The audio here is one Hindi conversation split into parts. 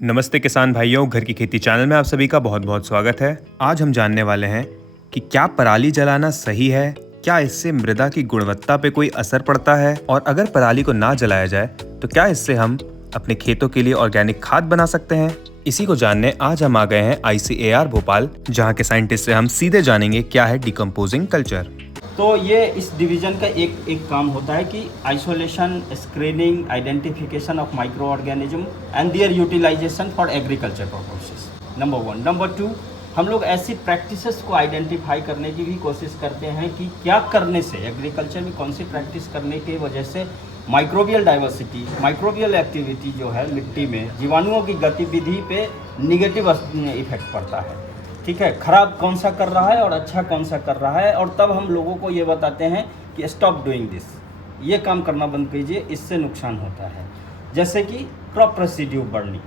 नमस्ते किसान भाइयों, घर की खेती चैनल में आप सभी का बहुत बहुत स्वागत है। आज हम जानने वाले हैं कि क्या पराली जलाना सही है, क्या इससे मृदा की गुणवत्ता पे कोई असर पड़ता है, और अगर पराली को ना जलाया जाए तो क्या इससे हम अपने खेतों के लिए ऑर्गेनिक खाद बना सकते हैं। इसी को जानने आज हम आ गए हैं ICAR भोपाल, जहाँ के साइंटिस्ट से हम सीधे जानेंगे क्या है डिकम्पोजिंग कल्चर। तो ये इस डिवीज़न का एक काम होता है कि isolation, screening, identification of micro organism and their utilisation for agriculture purposes, number 1। Number 2, हम लोग ऐसी प्रैक्टिसेस को आइडेंटिफाई करने की भी कोशिश करते हैं कि क्या करने से एग्रीकल्चर में कौन सी प्रैक्टिस करने की वजह से माइक्रोबियल डाइवर्सिटी, माइक्रोबियल एक्टिविटी जो है मिट्टी में जीवाणुओं की गतिविधि पे निगेटिव इफेक्ट पड़ता है। ठीक है, खराब कौन सा कर रहा है और अच्छा कौन सा कर रहा है, और तब हम लोगों को ये बताते हैं कि स्टॉप डूइंग दिस, ये काम करना बंद कीजिए, इससे नुकसान होता है। जैसे कि क्रॉप रेसिड्यू बर्निंग,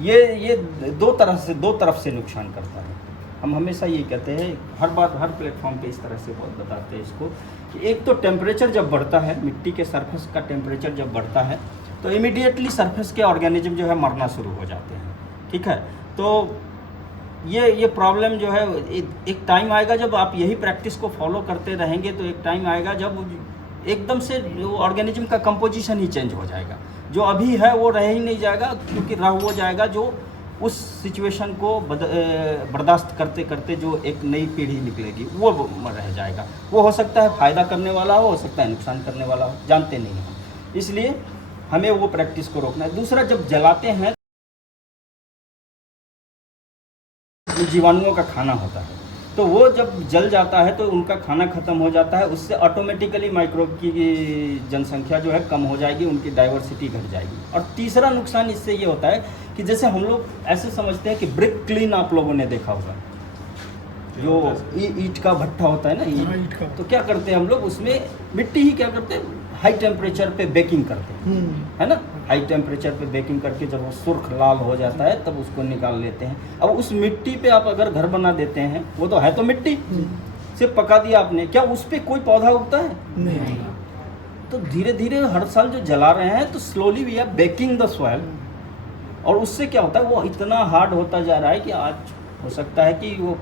ये दो तरफ से नुकसान करता है। हम हमेशा ये कहते हैं, हर बार हर प्लेटफॉर्म पे इस तरह से बहुत बताते हैं इसको कि एक तो टेम्परेचर जब बढ़ता है, मिट्टी के सरफेस का टेम्परेचर जब बढ़ता है तो इमीडिएटली सरफेस के ऑर्गेनिज्म जो है मरना शुरू हो जाते हैं। ठीक है, तो ये प्रॉब्लम जो है एक टाइम आएगा जब आप यही प्रैक्टिस को फॉलो करते रहेंगे, तो एक टाइम आएगा जब एकदम से ऑर्गेनिज्म का कंपोजिशन ही चेंज हो जाएगा। जो अभी है वो रह ही नहीं जाएगा, क्योंकि रह वो जाएगा जो उस सिचुएशन को बर्दाश्त करते करते जो एक नई पीढ़ी निकलेगी वो रह जाएगा। वो हो सकता है फ़ायदा करने वाला हो सकता है नुकसान करने वाला हो, जानते नहीं हम। इसलिए हमें वो प्रैक्टिस को रोकना है। दूसरा, जब जलाते हैं जीवाणुओं का खाना होता है, तो वो जब जल जाता है तो उनका खाना खत्म हो जाता है। उससे ऑटोमेटिकली माइक्रोब की जनसंख्या जो है कम हो जाएगी, उनकी डाइवर्सिटी घट जाएगी। और तीसरा नुकसान इससे ये होता है कि जैसे हम लोग ऐसे समझते हैं कि ब्रिक क्लीन आप लोगों ने देखा होगा, जो ईंट का भट्ठा होता है ना, ईंट का, तो क्या करते हैं हम लोग उसमें मिट्टी ही क्या करते हैं, हाई टेम्परेचर पे बेकिंग करते हैं, है ना। हाई टेम्परेचर पे बेकिंग करके जब वो सुर्ख लाल हो जाता है तब उसको निकाल लेते हैं। अब उस मिट्टी पे आप अगर घर बना देते हैं, वो तो है तो मिट्टी, सिर्फ पका दिया आपने, क्या उस पर कोई पौधा उगता है? नहीं। तो धीरे धीरे हर साल जो जला रहे हैं तो slowly we are baking the soil, और उससे क्या होता है, वो इतना हार्ड होता जा रहा है कि आज हो सकता है कि वो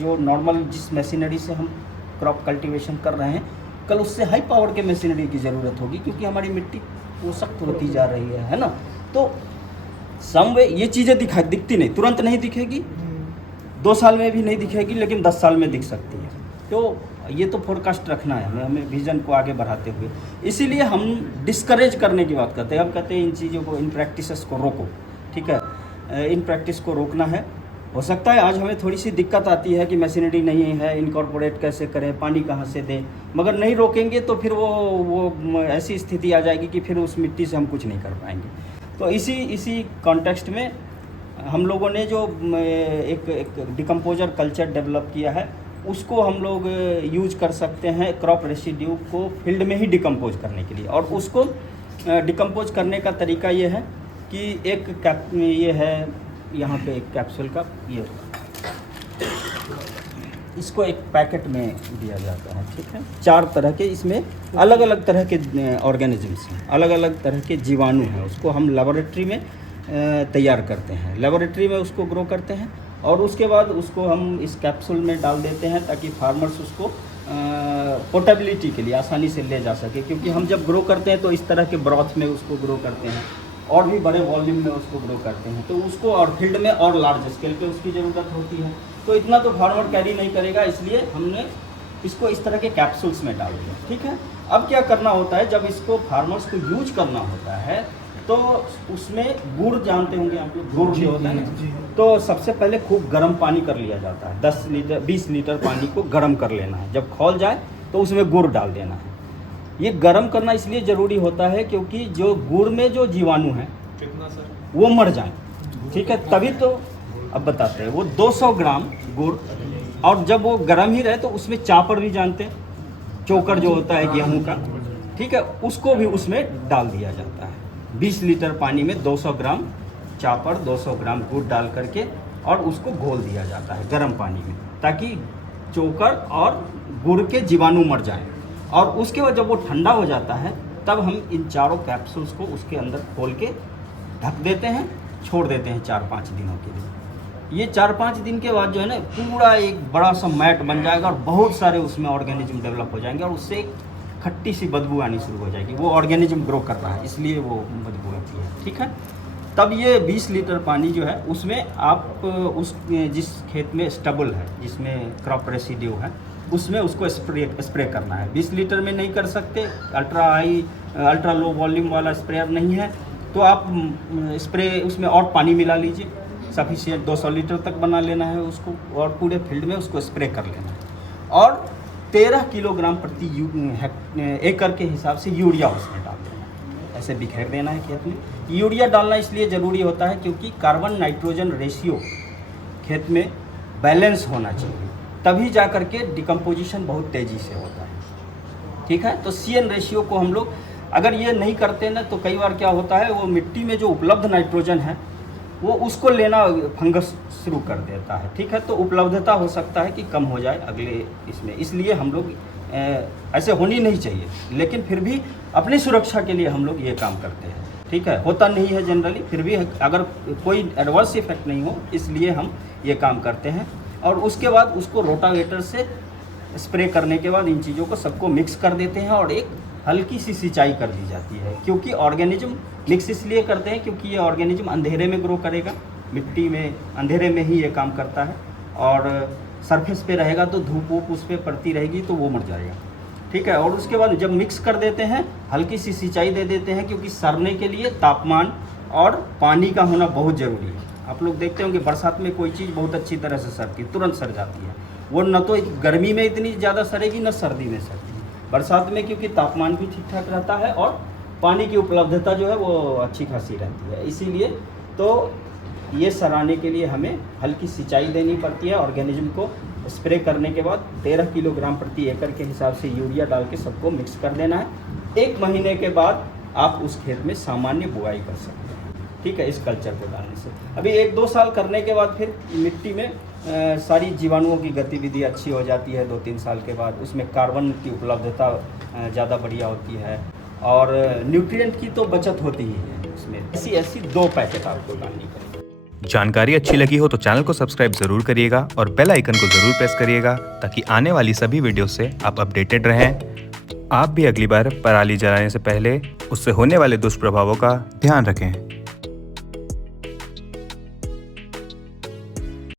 जो नॉर्मल जिस मशीनरी से हम क्रॉप कल्टीवेशन कर रहे हैं, कल उससे हाई पावर के मशीनरी की ज़रूरत होगी, क्योंकि हमारी मिट्टी वो सख्त होती जा रही है ना। तो समवे ये चीज़ें दिखती नहीं, तुरंत नहीं दिखेगी, 2 साल में भी नहीं दिखेगी, लेकिन 10 साल में दिख सकती है। तो ये तो फोरकास्ट रखना है हमें विज़न को आगे बढ़ाते हुए। इसीलिए हम डिस्करेज करने की बात करते हैं। हम कहते हैं इन चीज़ों को, इन प्रैक्टिसेस को रोको। ठीक है, इन प्रैक्टिस को रोकना है। हो सकता है आज हमें थोड़ी सी दिक्कत आती है कि मशीनरी नहीं है, इनकॉर्पोरेट कैसे करें, पानी कहाँ से दें, मगर नहीं रोकेंगे तो फिर वो ऐसी स्थिति आ जाएगी कि फिर उस मिट्टी से हम कुछ नहीं कर पाएंगे। तो इसी कॉन्टेक्स्ट में हम लोगों ने जो एक डिकम्पोजर कल्चर डेवलप किया है, उसको हम लोग यूज कर सकते हैं क्रॉप रेसिड्यू को फील्ड में ही डिकम्पोज करने के लिए। और उसको डिकम्पोज करने का तरीका ये है कि ये है यहाँ पे एक कैप्सूल का, ये इसको एक पैकेट में दिया जाता है। ठीक है, 4 तरह के, इसमें अलग अलग तरह के ऑर्गेनिजम्स हैं, अलग अलग तरह के जीवाणु हैं। उसको हम लेबोरेटरी में तैयार करते हैं, लेबोरेटरी में उसको ग्रो करते हैं, और उसके बाद उसको हम इस कैप्सूल में डाल देते हैं ताकि फार्मर्स उसको पोर्टेबिलिटी के लिए आसानी से ले जा सके। क्योंकि हम जब ग्रो करते हैं तो इस तरह के ब्रॉथ में उसको ग्रो करते हैं, और भी बड़े वॉल्यूम में उसको ग्रो करते हैं, तो उसको और फील्ड में और लार्ज स्केल पे उसकी ज़रूरत होती है। तो इतना तो फार्मर कैरी नहीं करेगा, इसलिए हमने इसको इस तरह के कैप्सूल्स में डाल दिया। ठीक है, अब क्या करना होता है, जब इसको फार्मर्स को यूज करना होता है तो उसमें गुड़, जानते होंगे आप लोग, गुड़ जो होता है ना, तो सबसे पहले खूब गर्म पानी कर लिया जाता है। 10 लीटर 20 लीटर पानी को गर्म कर लेना है। जब खौल जाए तो उसमें गुड़ डाल देना है। ये गर्म करना इसलिए ज़रूरी होता है क्योंकि जो गुड़ में जो जीवाणु हैं कितना सर, वो मर जाएं। ठीक है, तभी तो अब बताते हैं। वो 200 ग्राम गुड़, और जब वो गर्म ही रहे तो उसमें चापर भी, जानते हैं, चोकर जो होता है गेहूं का, ठीक है, उसको भी उसमें डाल दिया जाता है। 20 लीटर पानी में 200 ग्राम चापर, 200 ग्राम गुड़ डाल करके, और उसको घोल दिया जाता है गर्म पानी में, ताकि चोकर और गुड़ के जीवाणु मर जाएं। और उसके बाद जब वो ठंडा हो जाता है तब हम इन चारों कैप्सूल्स को उसके अंदर खोल के ढक देते हैं, छोड़ देते हैं 4-5 दिनों के लिए। ये 4-5 दिन के बाद जो है ना पूरा एक बड़ा सा मैट बन जाएगा और बहुत सारे उसमें ऑर्गेनिज्म डेवलप हो जाएंगे और उससे एक खट्टी सी बदबू आनी शुरू हो जाएगी। वो ऑर्गेनिज्म ग्रो कर रहा है इसलिए वो बदबू आती है, ठीक है। तब ये 20 लीटर पानी जो है उसमें आप उस जिस खेत में स्टबल है, जिसमें क्रॉप रेसिड्यू है, उसमें उसको स्प्रे करना है। 20 लीटर में नहीं कर सकते, अल्ट्रा लो वॉल्यूम वाला स्प्रेयर नहीं है, तो आप स्प्रे उसमें और पानी मिला लीजिए, सफिशिएंट 200 लीटर तक बना लेना है उसको और पूरे फील्ड में उसको स्प्रे कर लेना है। और 13 किलोग्राम प्रति एकड़ के हिसाब से यूरिया उसमें डाल देना है, ऐसे बिखेर देना है खेत में। यूरिया डालना इसलिए ज़रूरी होता है क्योंकि कार्बन नाइट्रोजन रेशियो खेत में बैलेंस होना चाहिए, तभी जा कर के डिकम्पोजिशन बहुत तेज़ी से होता है, ठीक है। तो CN रेशियो को हम लोग अगर ये नहीं करते ना तो कई बार क्या होता है, वो मिट्टी में जो उपलब्ध नाइट्रोजन है वो उसको लेना फंगस शुरू कर देता है, ठीक है। तो उपलब्धता हो सकता है कि कम हो जाए अगले इसमें, इसलिए हम लोग ऐसे होनी नहीं चाहिए, लेकिन फिर भी अपनी सुरक्षा के लिए हम लोग ये काम करते हैं, ठीक है। होता नहीं है जनरली, फिर भी अगर कोई एडवर्स इफेक्ट नहीं हो इसलिए हम ये काम करते हैं। और उसके बाद उसको रोटावेटर से स्प्रे करने के बाद इन चीज़ों को सबको मिक्स कर देते हैं और एक हल्की सी सिंचाई कर दी जाती है, क्योंकि ऑर्गेनिज्म मिक्स इसलिए करते हैं क्योंकि ये ऑर्गेनिज्म अंधेरे में ग्रो करेगा, मिट्टी में अंधेरे में ही ये काम करता है, और सरफेस पे रहेगा तो धूप वूप उस पर पड़ती रहेगी तो वो मर जाएगा, ठीक है। और उसके बाद जब मिक्स कर देते हैं हल्की सी सिंचाई दे देते हैं, क्योंकि सड़ने के लिए तापमान और पानी का होना बहुत ज़रूरी है। आप लोग देखते होंगे बरसात में कोई चीज़ बहुत अच्छी तरह से सड़ती है, तुरंत सड़ जाती है, वो न तो गर्मी में इतनी ज़्यादा सड़ेगी न सर्दी में सड़ती है। बरसात में क्योंकि तापमान भी ठीक ठाक रहता है और पानी की उपलब्धता जो है वो अच्छी खासी रहती है, इसीलिए तो ये सराहने के लिए हमें हल्की सिंचाई देनी पड़ती है। ऑर्गेनिज्म को स्प्रे करने के बाद 13 किलोग्राम प्रति एकड़ के हिसाब से यूरिया डाल के सबको मिक्स कर देना है। 1 महीने के बाद आप उस खेत में सामान्य बुआई कर सकते हैं, ठीक है, इस कल्चर को डालने से। अभी 1-2 साल करने के बाद फिर मिट्टी में सारी जीवाणुओं की गतिविधि अच्छी हो जाती है। 2-3 साल के बाद उसमें कार्बन की उपलब्धता ज़्यादा बढ़िया होती है और न्यूट्रिएंट की तो बचत होती ही है उसमें। ऐसी 2 पैकेट आपको डालनी पड़ेगी। जानकारी अच्छी लगी हो तो चैनल को सब्सक्राइब जरूर करिएगा और बेल आइकन को जरूर प्रेस करिएगा ताकि आने वाली सभी वीडियो से आप अपडेटेड रहें। आप भी अगली बार पराली जलाने से पहले उससे होने वाले दुष्प्रभावों का ध्यान रखें।